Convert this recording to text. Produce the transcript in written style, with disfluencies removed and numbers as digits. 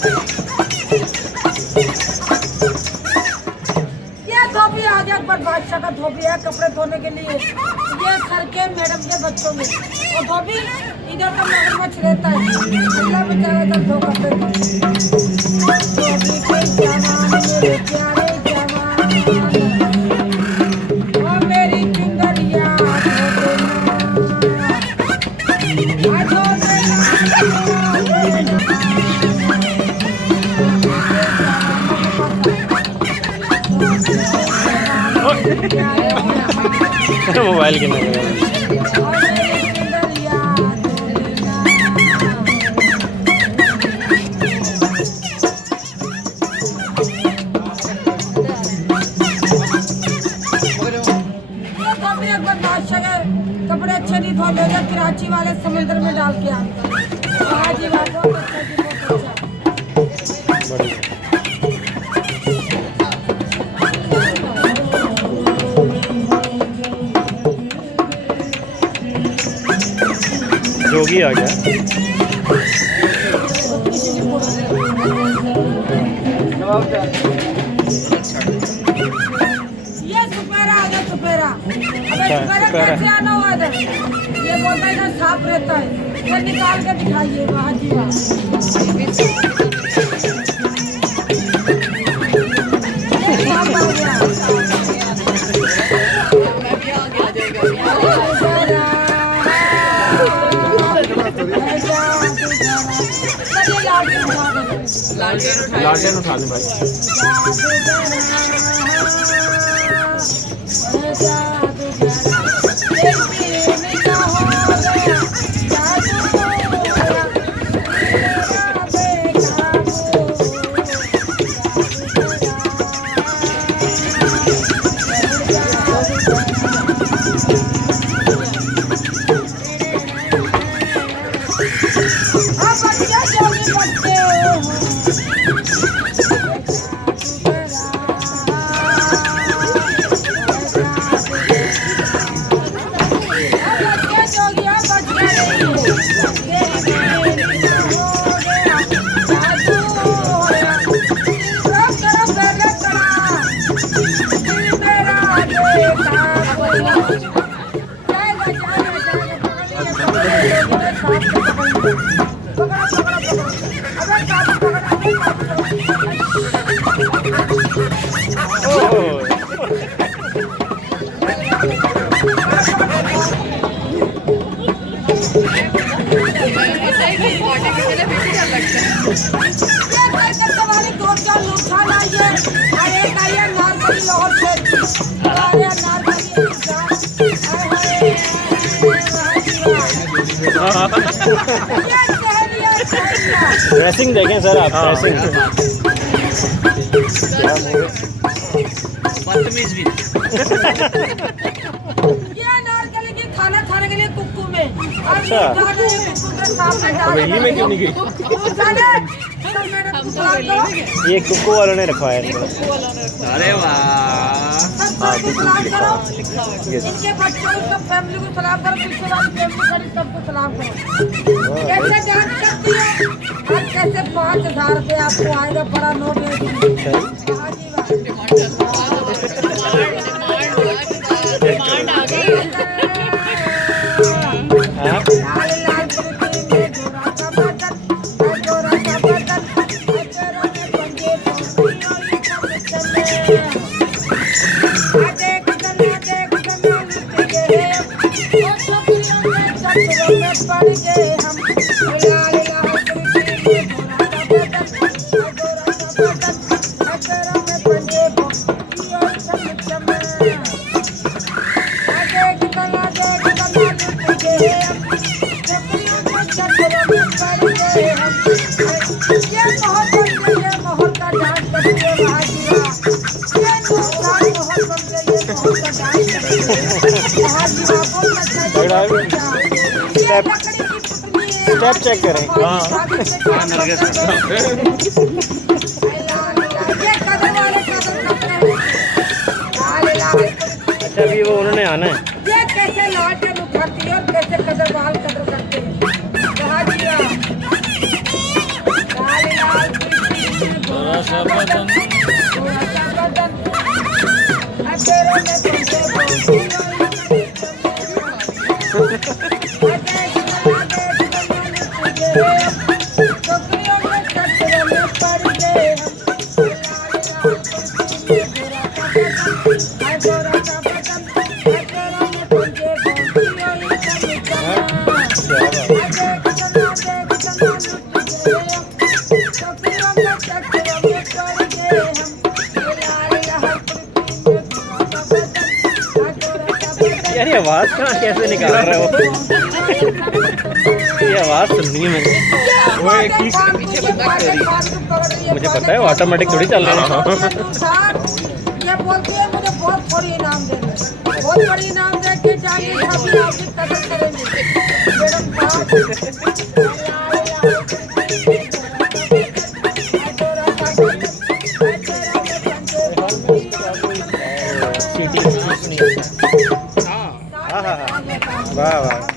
ये धोबी आ गया, अकबर बादशाह का धोबी है कपड़े धोने के लिए। ये सर के मैडम के बच्चों में और धोबी इधर का मगरमच्छ रहता है। अल्लाह बेचारा तब धो कपड़े धोबी के जवान मेरे प्यारे जवान ओ मेरी पिंगरिया मोबाइल के नजर कपड़े अच्छे नहीं धो ले कराची वाले समुद्र में डाल के आता। जी बहुत अच्छा जी, बहुत अच्छा। जोगी आ गया। ये सुपेरा आ गया, सुपेरा। अबे सुपेरा कैसे आना हुआ इधर? ये बोलता है इधर साफ रहता है, ये निकाल के दिखाइए। वाह जी वाह। ये साफ आ गया। लालटेन उठा दे भाई। ड्रेसिंग देखें सर आप। ड्रेसिंग बदतमीज भी। ये नारकली की खाना खाने के लिए कुक्कू में। अच्छा। हवेली में क्यों नहीं गई? ये कुक्कू वालों ने रखवाया है। अरे वाह। इनके बच्चों को, फैमिली को सलाम करो, पीछे वाली फैमिली खड़ी सबको सलाम करो। कैसे जान सकती हो? आज कैसे 5000 रुपये आपको आएगा, बड़ा नोट है। स्टेप चेक करें। अच्छा अभी वो उन्होंने आना है। ये कैसे लालटेन उठाती है और कैसे कदर करते हैं। सा बदन थोड़ा सा बदन तेरे में तुझे छोकरियों में खतरे में पड़ गए गोरा सा बदन तेरे में तुझे यार ये आवाज कहाँ कैसे निकाल रहे हो? ये आवाज सुननी है मैंने। मुझे पता है ऑटोमेटिक थोड़ी चल रहा है। ये बोलती है मुझे बहुत बड़ी इनाम दे दो, बहुत बड़ी इनाम दे के जाएंगे सभी आपकी कदर करेंगे मैडम वाह वाह वाह।